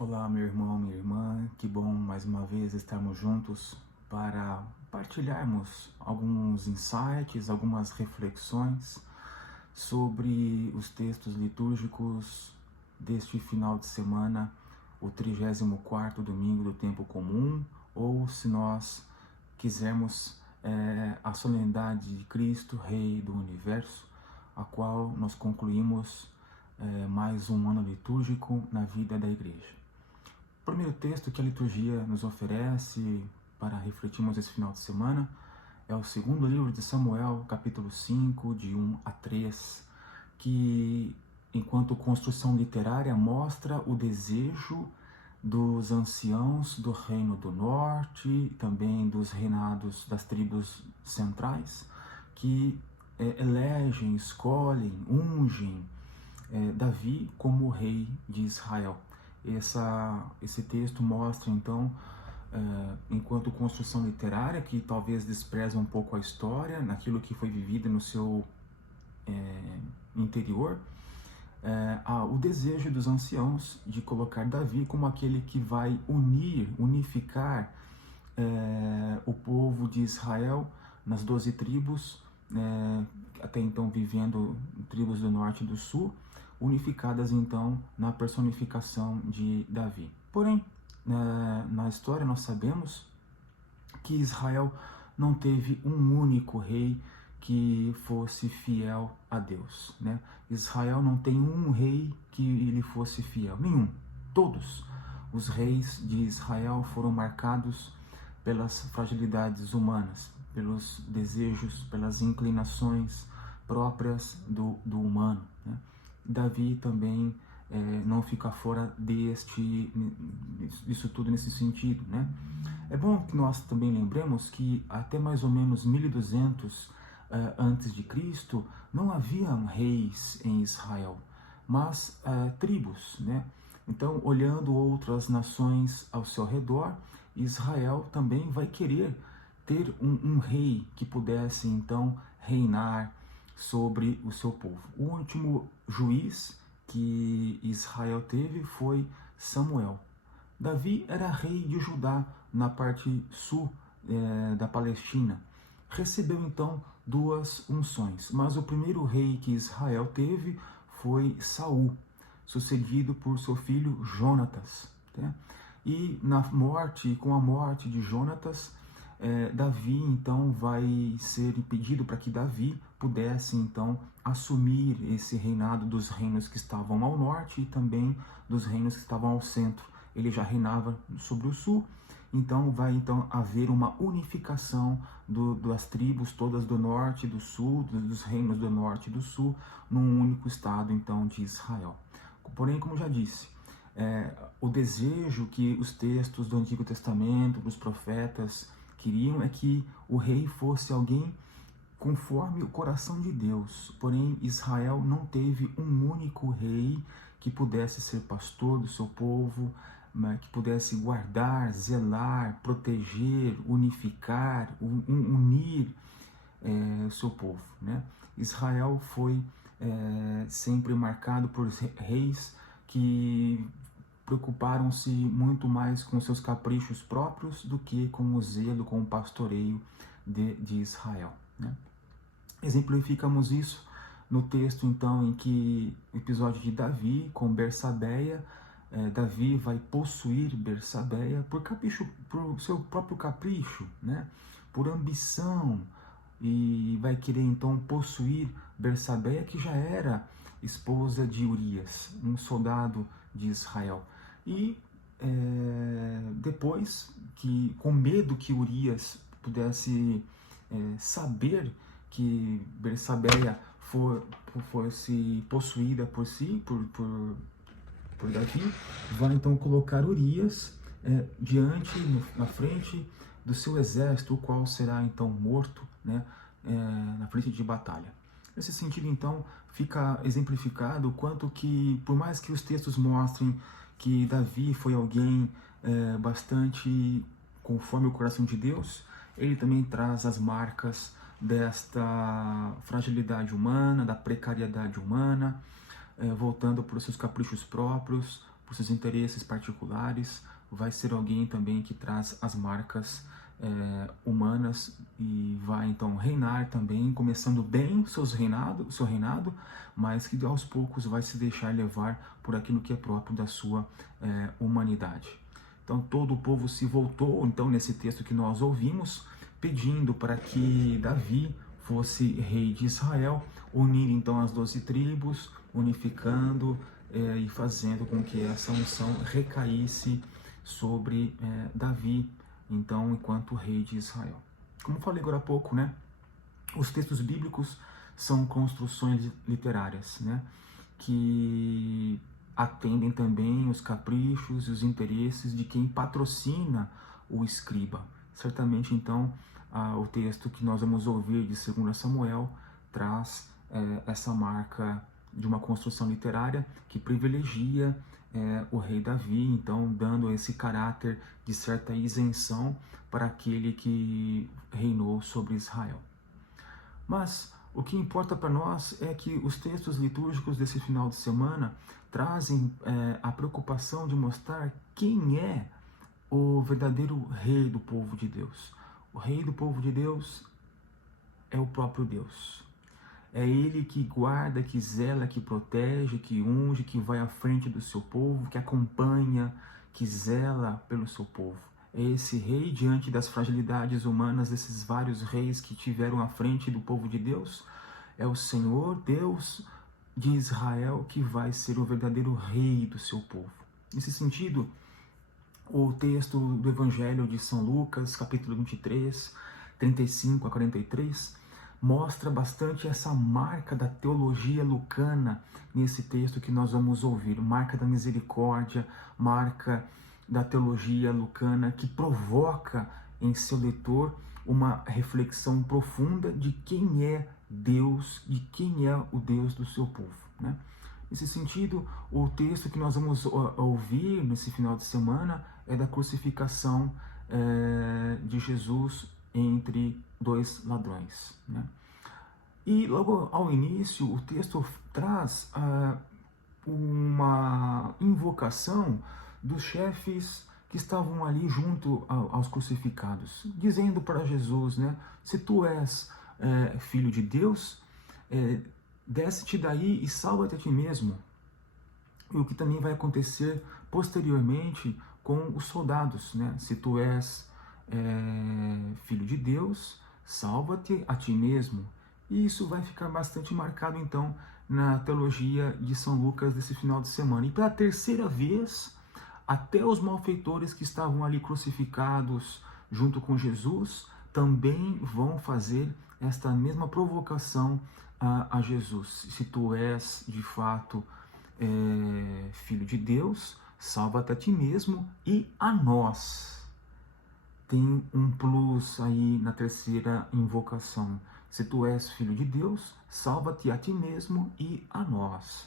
Olá, meu irmão, minha irmã, que bom mais uma vez estarmos juntos para partilharmos alguns insights, algumas reflexões sobre os textos litúrgicos deste final de semana, o 34º domingo do tempo comum, ou se nós quisermos a solenidade de Cristo, Rei do Universo, a qual nós concluímos mais um ano litúrgico na vida da Igreja. O primeiro texto que a liturgia nos oferece para refletirmos esse final de semana é o segundo livro de Samuel, capítulo 5, de 1 a 3, que, enquanto construção literária, mostra o desejo dos anciãos do Reino do Norte, também dos reinados das tribos centrais, que elegem, escolhem, ungem Davi como rei de Israel. Esse texto mostra, então, enquanto construção literária, que talvez despreza um pouco a história, naquilo que foi vivido no seu interior, o desejo dos anciãos de colocar Davi como aquele que vai unificar o povo de Israel nas 12 tribos, até então vivendo tribos do norte e do sul, unificadas então na personificação de Davi. Porém, na história nós sabemos que Israel não teve um único rei que fosse fiel a Deus, né? Israel não tem um rei que lhe fosse fiel, nenhum. Todos os reis de Israel foram marcados pelas fragilidades humanas, pelos desejos, pelas inclinações próprias do humano, né? Davi também não fica fora disso tudo nesse sentido, né? É bom que nós também lembremos que até mais ou menos 1200 antes de Cristo não haviam reis em Israel, mas tribos, né? Então, olhando outras nações ao seu redor, Israel também vai querer ter um rei que pudesse então reinar sobre o seu povo. O último juiz que Israel teve foi Samuel. Davi era rei de Judá, na parte sul da Palestina. Recebeu então duas unções, mas o primeiro rei que Israel teve foi Saul, sucedido por seu filho Jonatas, né? E com a morte de Jonatas, Davi então vai ser impedido para que Davi pudesse então assumir esse reinado dos reinos que estavam ao norte e também dos reinos que estavam ao centro. Ele já reinava sobre o sul, então vai haver uma unificação das tribos todas do norte e do sul, dos reinos do norte e do sul, num único estado então de Israel. Porém, como já disse, o desejo que os textos do Antigo Testamento, dos profetas, queriam é que o rei fosse alguém conforme o coração de Deus. Porém, Israel não teve um único rei que pudesse ser pastor do seu povo, que pudesse guardar, zelar, proteger, unificar, unir o seu povo, né? Israel foi sempre marcado por reis que preocuparam-se muito mais com seus caprichos próprios do que com o zelo, com o pastoreio de Israel, né? Exemplificamos isso no texto, então, em que o episódio de Davi com Bersabeia, Davi vai possuir Bersabeia por seu próprio capricho, né? Por ambição, e vai querer então possuir Bersabeia, que já era esposa de Urias, um soldado de Israel. E depois, com medo que Urias pudesse saber que Bersabeia fosse possuída por Davi, vai então colocar Urias na frente do seu exército, o qual será então morto, né, na frente de batalha. Nesse sentido, então, fica exemplificado o quanto que, por mais que os textos mostrem que Davi foi alguém bastante conforme o coração de Deus, ele também traz as marcas desta fragilidade humana, da precariedade humana, voltando para os seus caprichos próprios, por seus interesses particulares, vai ser alguém também que traz as marcas humanas e vai então reinar também, começando bem seu reinado, mas que aos poucos vai se deixar levar por aquilo que é próprio da sua humanidade. Então todo o povo se voltou, então nesse texto que nós ouvimos, pedindo para que Davi fosse rei de Israel, unir então as 12 tribos, unificando e fazendo com que essa unção recaísse sobre Davi, então, enquanto rei de Israel. Como falei agora há pouco, né? Os textos bíblicos são construções literárias, né? Que atendem também os caprichos e os interesses de quem patrocina o escriba. Certamente, então, o texto que nós vamos ouvir de 2 Samuel traz essa marca de uma construção literária que privilegia o rei Davi, então dando esse caráter de certa isenção para aquele que reinou sobre Israel. Mas o que importa para nós é que os textos litúrgicos desse final de semana trazem a preocupação de mostrar quem é o verdadeiro rei do povo de Deus. O rei do povo de Deus é o próprio Deus. É Ele que guarda, que zela, que protege, que unge, que vai à frente do seu povo, que acompanha, que zela pelo seu povo. É esse rei, diante das fragilidades humanas desses vários reis que tiveram à frente do povo de Deus, é o Senhor, Deus de Israel, que vai ser o verdadeiro rei do seu povo. Nesse sentido, o texto do Evangelho de São Lucas, capítulo 23, 35 a 43, mostra bastante essa marca da teologia lucana nesse texto que nós vamos ouvir, marca da misericórdia, marca da teologia lucana que provoca em seu leitor uma reflexão profunda de quem é Deus e quem é o Deus do seu povo, né? Nesse sentido, o texto que nós vamos ouvir nesse final de semana é da crucificação de Jesus entre dois ladrões, né? E logo ao início o texto traz uma invocação dos chefes que estavam ali junto aos crucificados, dizendo para Jesus, né, se tu és filho de Deus, desce-te daí e salva-te a ti mesmo. E o que também vai acontecer posteriormente com os soldados, né? Se tu és filho de Deus, salva-te a ti mesmo. E isso vai ficar bastante marcado, então, na teologia de São Lucas desse final de semana. E pela terceira vez, até os malfeitores que estavam ali crucificados junto com Jesus também vão fazer esta mesma provocação a Jesus. Se tu és, de fato, filho de Deus, salva-te a ti mesmo e a nós. Tem um plus aí na terceira invocação. Se tu és filho de Deus, salva-te a ti mesmo e a nós.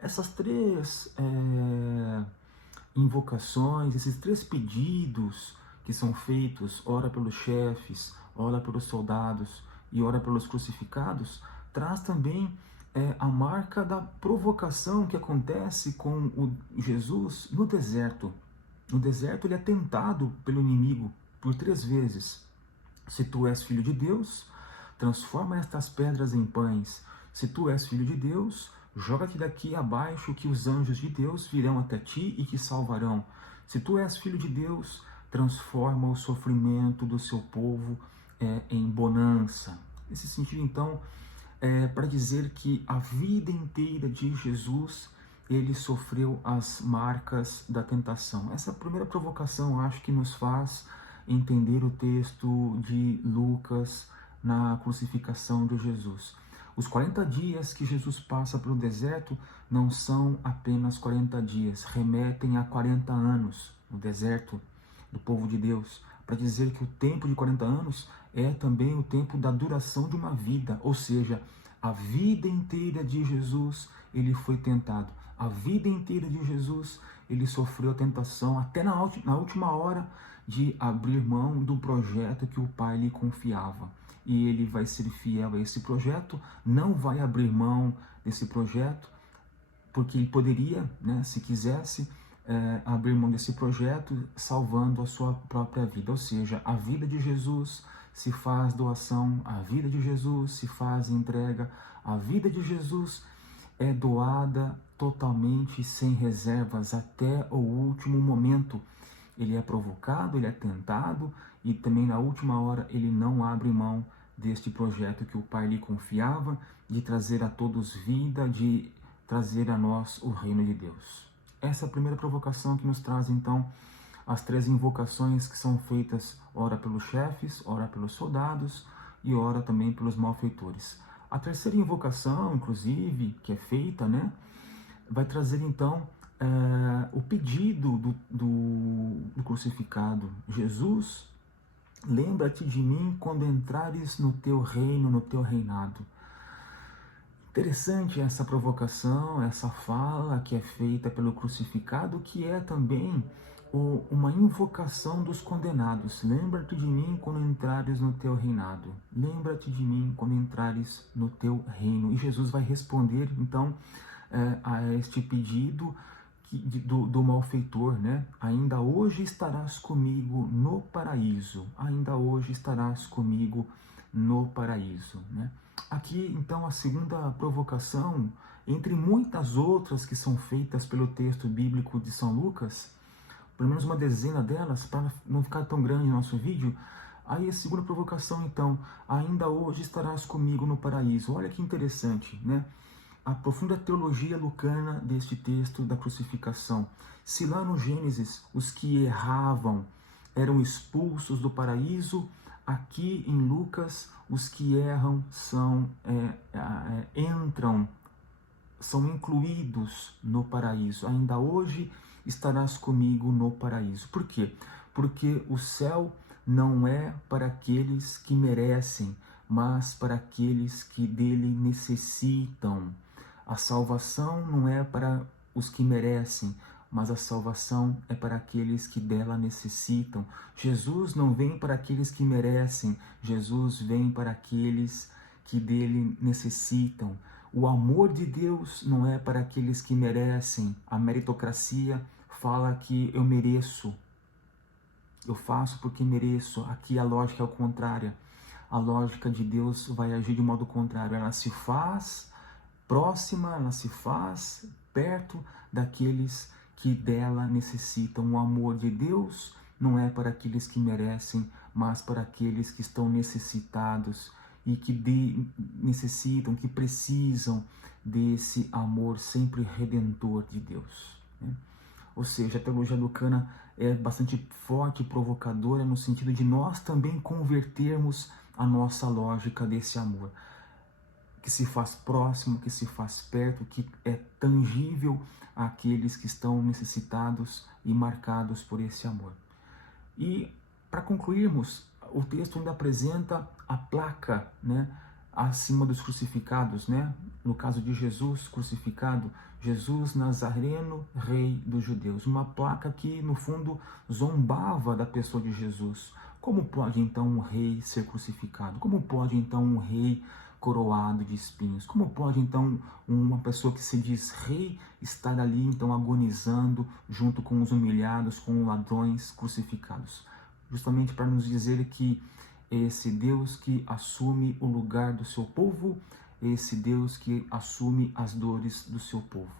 Essas três invocações, esses três pedidos que são feitos, ora pelos chefes, ora pelos soldados e ora pelos crucificados, traz também a marca da provocação que acontece com o Jesus no deserto. No deserto ele é tentado pelo inimigo por 3 vezes. Se tu és filho de Deus, transforma estas pedras em pães. Se tu és filho de Deus, joga-te daqui abaixo que os anjos de Deus virão até ti e te salvarão. Se tu és filho de Deus, transforma o sofrimento do seu povo em bonança. Nesse sentido, então, para dizer que a vida inteira de Jesus, ele sofreu as marcas da tentação. Essa é a primeira provocação, acho que nos faz entender o texto de Lucas na crucificação de Jesus. Os 40 dias que Jesus passa pelo deserto não são apenas 40 dias, remetem a 40 anos no deserto do povo de Deus, para dizer que o tempo de 40 anos é também o tempo da duração de uma vida, ou seja, a vida inteira de Jesus ele foi tentado, a vida inteira de Jesus ele sofreu a tentação até na última hora de abrir mão do projeto que o Pai lhe confiava. E ele vai ser fiel a esse projeto, não vai abrir mão desse projeto, porque ele poderia, né, se quisesse, abrir mão desse projeto, salvando a sua própria vida. Ou seja, a vida de Jesus se faz doação, a vida de Jesus se faz entrega, a vida de Jesus é doada totalmente, sem reservas, até o último momento. Ele é provocado, ele é tentado, e também na última hora ele não abre mão deste projeto que o Pai lhe confiava, de trazer a todos vida, de trazer a nós o reino de Deus. Essa é a primeira provocação que nos traz então as 3 invocações que são feitas, ora pelos chefes, ora pelos soldados e ora também pelos malfeitores. A terceira invocação, inclusive, que é feita, vai trazer então o pedido do crucificado. Jesus, lembra-te de mim quando entrares no teu reino, no teu reinado. Interessante essa provocação, essa fala que é feita pelo crucificado, que é também uma invocação dos condenados. Lembra-te de mim quando entrares no teu reinado. Lembra-te de mim quando entrares no teu reino. E Jesus vai responder, então, a este pedido do malfeitor, Ainda hoje estarás comigo no paraíso. Ainda hoje estarás comigo no paraíso, Aqui, então, a segunda provocação, entre muitas outras que são feitas pelo texto bíblico de São Lucas, pelo menos uma dezena delas, para não ficar tão grande o nosso vídeo. Aí a segunda provocação, então, ainda hoje estarás comigo no paraíso. Olha que interessante, A profunda teologia lucana deste texto da crucificação. Se lá no Gênesis os que erravam eram expulsos do paraíso, aqui em Lucas os que erram entram, são incluídos no paraíso. Ainda hoje estarás comigo no paraíso. Por quê? Porque o céu não é para aqueles que merecem, mas para aqueles que dele necessitam. A salvação não é para os que merecem, mas a salvação é para aqueles que dela necessitam. Jesus não vem para aqueles que merecem, Jesus vem para aqueles que dele necessitam. O amor de Deus não é para aqueles que merecem. A meritocracia fala que eu mereço, eu faço porque mereço. Aqui a lógica é o contrária. A lógica de Deus vai agir de modo contrário. Ela se faz próxima, ela se faz perto daqueles que dela necessitam. O amor de Deus não é para aqueles que merecem, mas para aqueles que estão necessitados e que necessitam, que precisam desse amor sempre redentor de Deus. Ou seja, a teologia lucana é bastante forte e provocadora no sentido de nós também convertermos a nossa lógica desse amor, que se faz próximo, que se faz perto, que é tangível àqueles que estão necessitados e marcados por esse amor. E, para concluirmos, o texto ainda apresenta a placa, acima dos crucificados, No caso de Jesus crucificado, Jesus Nazareno, Rei dos Judeus. Uma placa que, no fundo, zombava da pessoa de Jesus. Como pode, então, um rei ser crucificado? Como pode, então, um rei coroado de espinhos? Como pode, então, uma pessoa que se diz rei estar ali, então, agonizando junto com os humilhados, com os ladrões crucificados? Justamente para nos dizer que esse Deus que assume o lugar do seu povo, esse Deus que assume as dores do seu povo.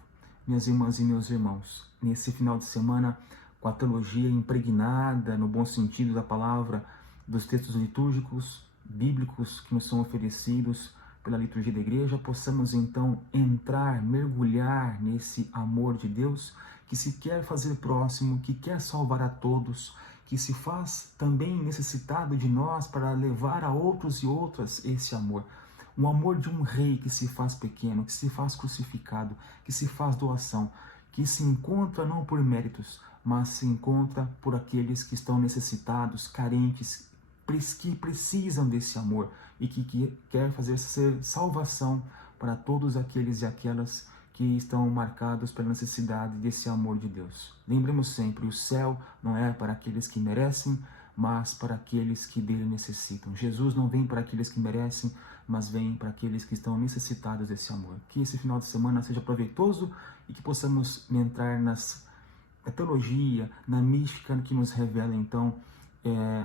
Minhas irmãs e meus irmãos, nesse final de semana, com a teologia impregnada, no bom sentido da palavra, dos textos litúrgicos, bíblicos que nos são oferecidos pela liturgia da igreja, possamos então entrar, mergulhar nesse amor de Deus que se quer fazer próximo, que quer salvar a todos, que se faz também necessitado de nós para levar a outros e outras esse amor. Um amor de um rei que se faz pequeno, que se faz crucificado, que se faz doação, que se encontra não por méritos, mas se encontra por aqueles que estão necessitados, carentes, que precisam desse amor e que quer fazer ser salvação para todos aqueles e aquelas que estão marcados pela necessidade desse amor de Deus. Lembremos sempre, o céu não é para aqueles que merecem, mas para aqueles que dele necessitam. Jesus não vem para aqueles que merecem, mas vem para aqueles que estão necessitados desse amor. Que esse final de semana seja proveitoso e que possamos entrar nas teologia, na mística que nos revela então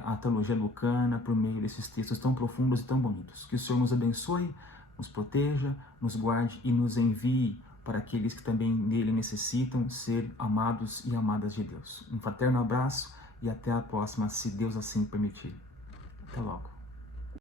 a teologia lucana por meio desses textos tão profundos e tão bonitos. Que o Senhor nos abençoe, nos proteja, nos guarde e nos envie para aqueles que também nele necessitam ser amados e amadas de Deus. Um fraterno abraço e até a próxima, se Deus assim permitir. Até logo.